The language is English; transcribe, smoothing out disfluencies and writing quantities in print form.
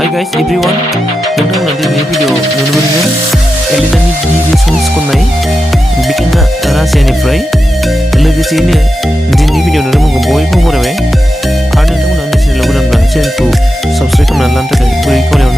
Hi guys everyone, nonton di video nunu Elena ni di songs konai bikin rahasia ni fry logoसे ini di video nunu mengko boy ko borewe ada nonton channel logodan channel ko subscribe खालामनानै लानो थाखाय बोरै खावलायहरनाय